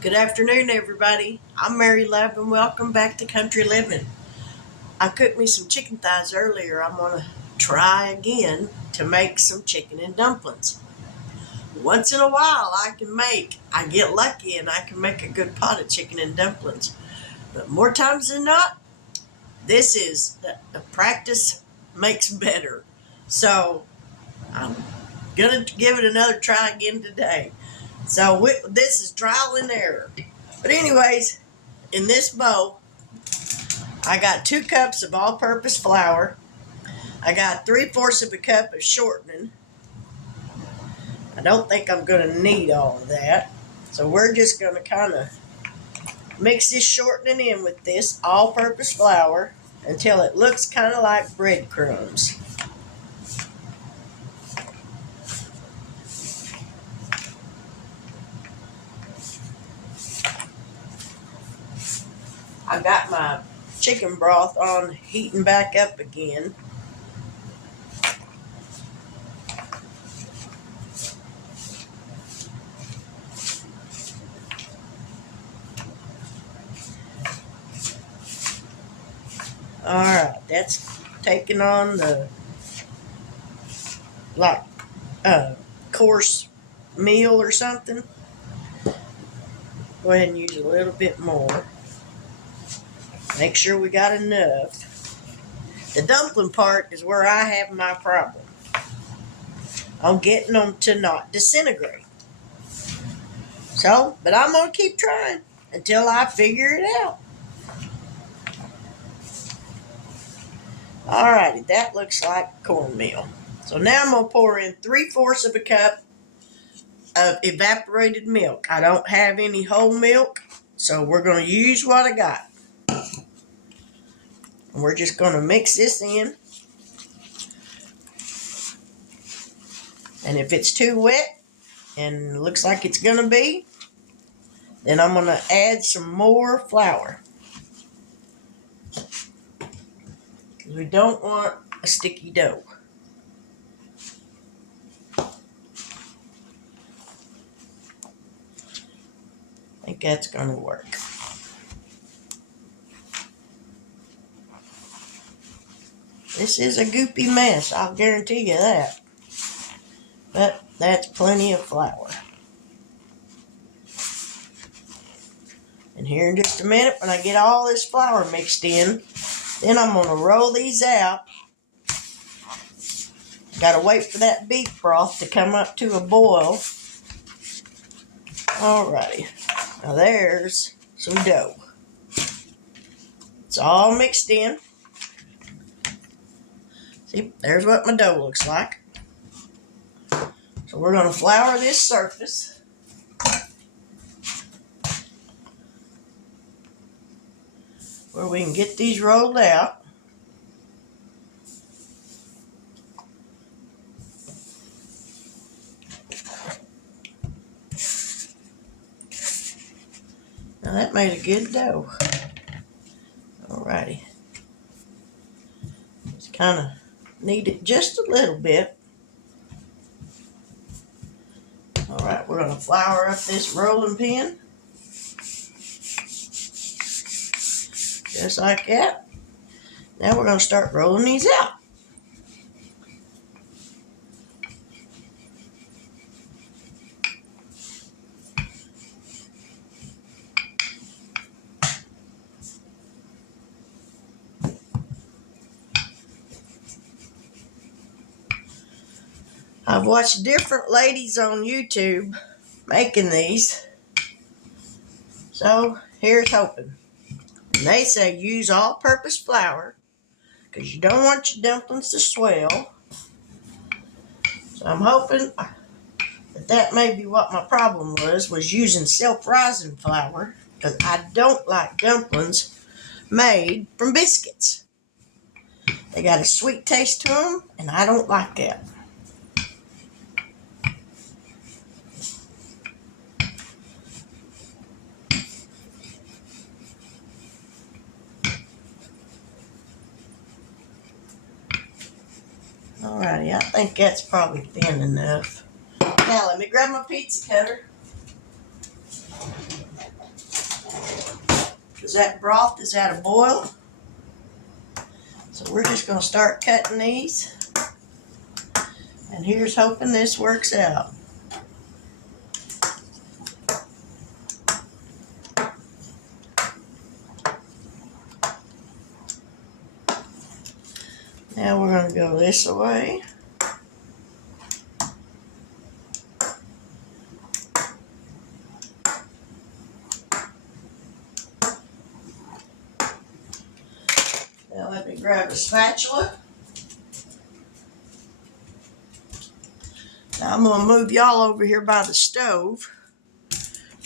Good afternoon, everybody. I'm Mary Love, and welcome back to Country Living. I cooked me some chicken thighs earlier. I'm going to try again to make some chicken and dumplings. Once in a while, I get lucky and I can make a good pot of chicken and dumplings. But more times than not, this is the practice makes better. So I'm going to give it another try again today. So this is trial and error. But anyways, in this bowl, I got 2 cups of all-purpose flour. I got 3/4 of a cup of shortening. I don't think I'm going to need all of that. So we're just going to kind of mix this shortening in with this all-purpose flour until it looks kind of like breadcrumbs. I got my chicken broth on heating back up again. Alright, that's taking on the course meal or something. Go ahead and use a little bit more. Make sure we got enough. The dumpling part is where I have my problem. I'm getting them to not disintegrate. But I'm going to keep trying until I figure it out. Alrighty, that looks like cornmeal. So now I'm going to pour in 3/4 of a cup of evaporated milk. I don't have any whole milk, so we're going to use what I got. And we're just going to mix this in. And if it's too wet, and looks like it's going to be, then I'm going to add some more flour. Because we don't want a sticky dough. I think that's going to work. This is a goopy mess, I'll guarantee you that. But that's plenty of flour. And here in just a minute, when I get all this flour mixed in, then I'm going to roll these out. Got to wait for that beef broth to come up to a boil. Alrighty. Now there's some dough. It's all mixed in. See, there's what my dough looks like. So we're going to flour this surface. Where we can get these rolled out. Now that made a good dough. Alrighty. Just kind of knead it just a little bit. Alright, we're going to flour up this rolling pin. Just like that. Now we're going to start rolling these out. I've watched different ladies on YouTube making these. So here's hoping. And they say use all-purpose flour because you don't want your dumplings to swell. So I'm hoping that may be what my problem was using self-rising flour, because I don't like dumplings made from biscuits. They got a sweet taste to them, and I don't like that. Alrighty, I think that's probably thin enough. Now let me grab my pizza cutter. because that broth is at a boil. So we're just going to start cutting these. And here's hoping this works out. Now we're going to go this way. Now let me grab a spatula. Now I'm going to move y'all over here by the stove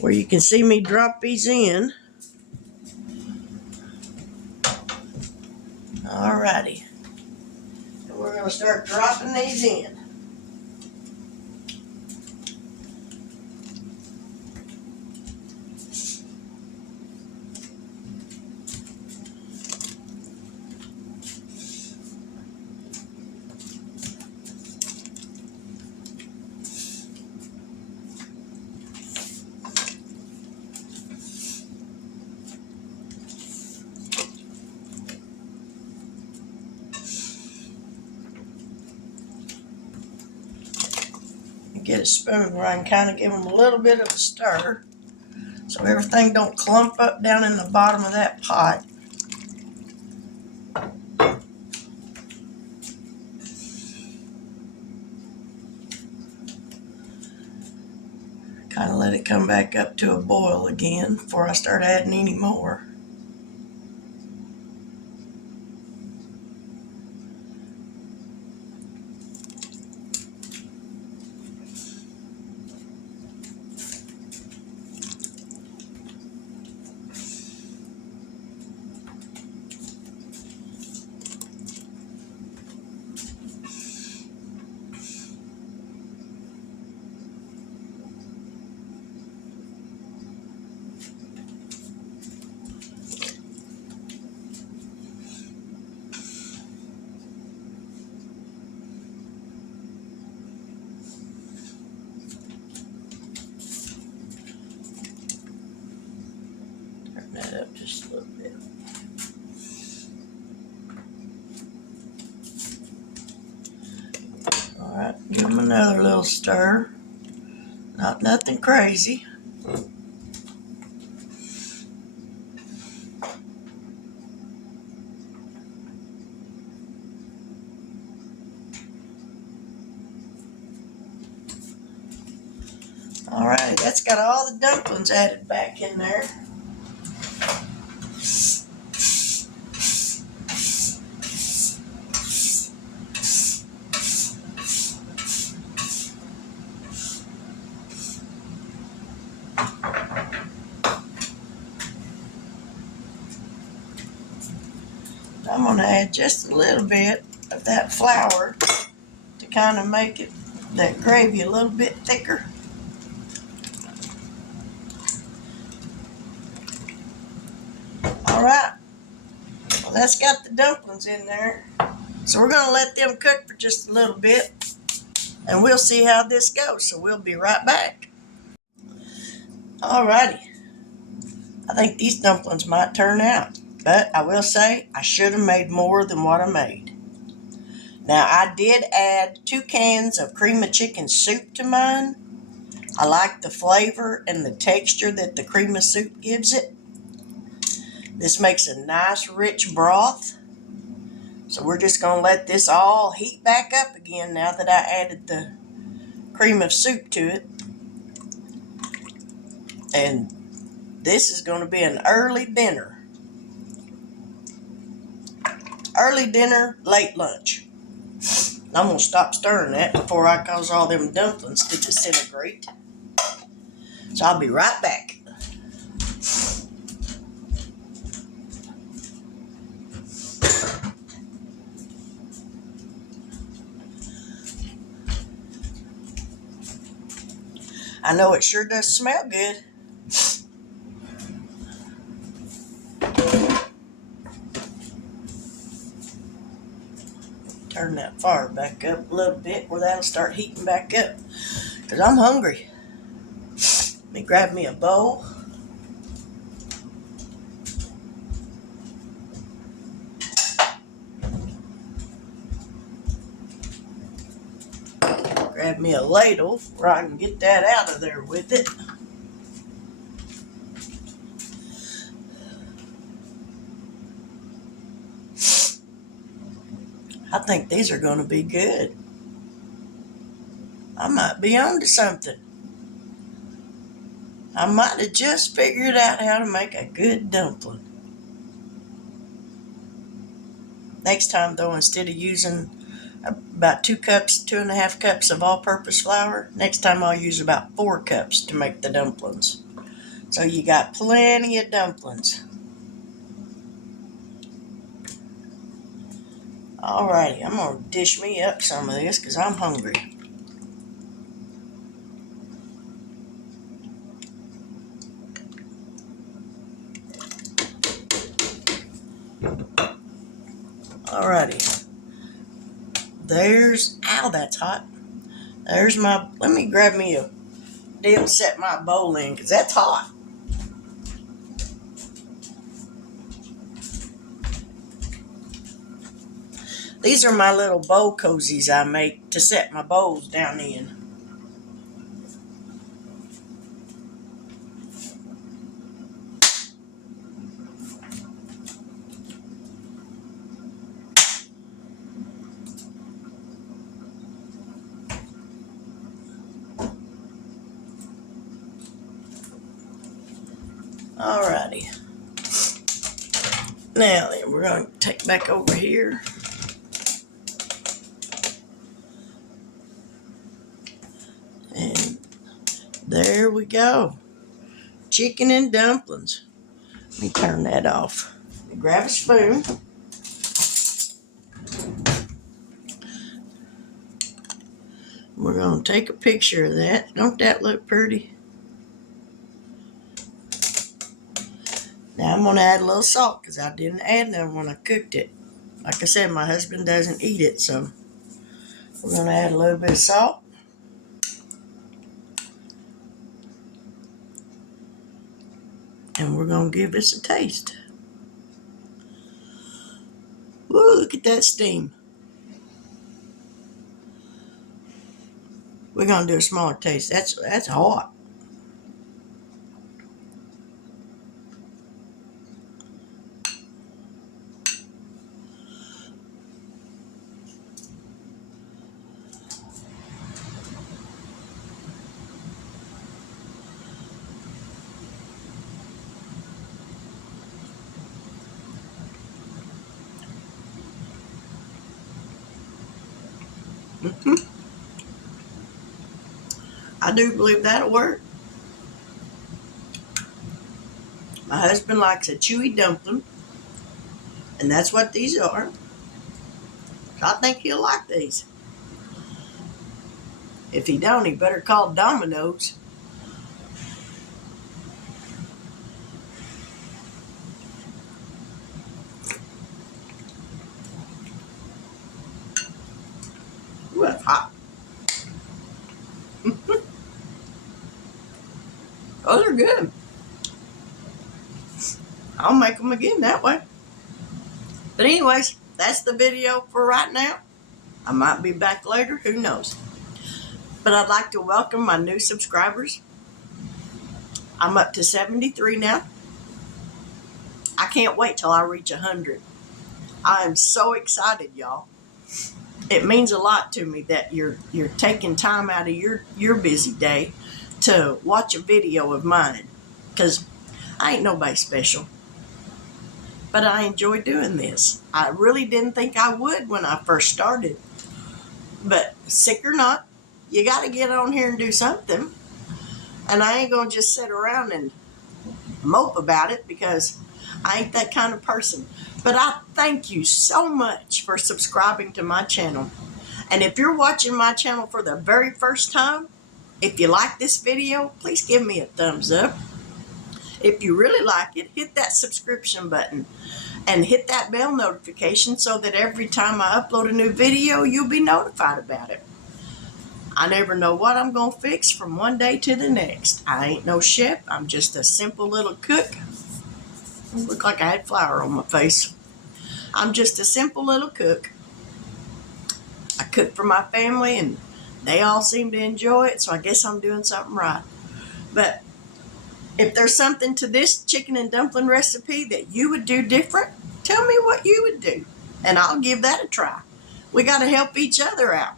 where you can see me drop these in. Alrighty. And we're going to start dropping these in. Get a spoon where I can kind of give them a little bit of a stir so everything don't clump up down in the bottom of that pot. Kind of let it come back up to a boil again before I start adding any more. Turn that up just a little bit. Alright, give them another little stir. Nothing crazy. Alright, that's got all the dumplings added back in there. I'm going to add just a little bit of that flour to kind of make it, that gravy, a little bit thicker. Alright, well that's got the dumplings in there. So we're going to let them cook for just a little bit and we'll see how this goes. So we'll be right back. Alrighty, I think these dumplings might turn out. But I will say, I should have made more than what I made. Now, I did add 2 cans of cream of chicken soup to mine. I like the flavor and the texture that the cream of soup gives it. This makes a nice, rich broth. So we're just going to let this all heat back up again now that I added the cream of soup to it. And this is going to be an early dinner. Early dinner, late lunch. I'm going to stop stirring that before I cause all them dumplings to disintegrate. So I'll be right back. I know it sure does smell good. Turn that fire back up a little bit where that'll start heating back up. Because I'm hungry. Let me grab me a bowl. me a ladle where I can get that out of there with it. I think these are going to be good. I might be onto something. I might have just figured out how to make a good dumpling. Next time, though, instead of using about 2.5 cups of all-purpose flour, next time I'll use about 4 cups to make the dumplings. So you got plenty of dumplings. Alrighty, I'm going to dish me up some of this because I'm hungry. Alrighty. Ow, that's hot. Let me grab me a deal, set my bowl in because that's hot. These are my little bowl cozies I make to set my bowls down in. Alrighty. Now then, we're going to take back over here. And there we go. Chicken and dumplings. Let me turn that off. Grab a spoon. We're going to take a picture of that. Don't that look pretty? Now I'm going to add a little salt because I didn't add none when I cooked it. Like I said, my husband doesn't eat it, so we're going to add a little bit of salt. And we're going to give this a taste. Woo, look at that steam. We're going to do a smaller taste. That's hot. I do believe that'll work. My husband likes a chewy dumpling, and that's what these are. So I think he'll like these. If he don't, he better call Domino's. Ooh, that's hot. Those are good. I'll make them again that way. But anyways, that's the video for right now. I might be back later, who knows. But I'd like to welcome my new subscribers. I'm up to 73 now. I can't wait till I reach 100. I am so excited, y'all. It means a lot to me that you're taking time out of your busy day to watch a video of mine. Because I ain't nobody special. But I enjoy doing this. I really didn't think I would when I first started. But sick or not, you got to get on here and do something. And I ain't going to just sit around and mope about it because I ain't that kind of person. But I thank you so much for subscribing to my channel. And if you're watching my channel for the very first time, if you like this video, please give me a thumbs up. If you really like it, hit that subscription button and hit that bell notification so that every time I upload a new video, you'll be notified about it. I never know what I'm going to fix from one day to the next. I ain't no chef. I'm just a simple little cook. It looked like I had flour on my face. I'm just a simple little cook. I cook for my family, and They all seem to enjoy it, so I guess I'm doing something right. But if there's something to this chicken and dumpling recipe that you would do different, tell me what you would do, and I'll give that a try. We got to help each other out.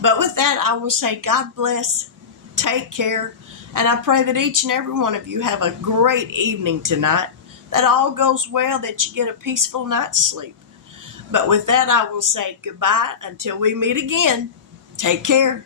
But with that, I will say God bless, take care, and I pray that each and every one of you have a great evening tonight, that all goes well, that you get a peaceful night's sleep. But with that, I will say goodbye until we meet again. Take care.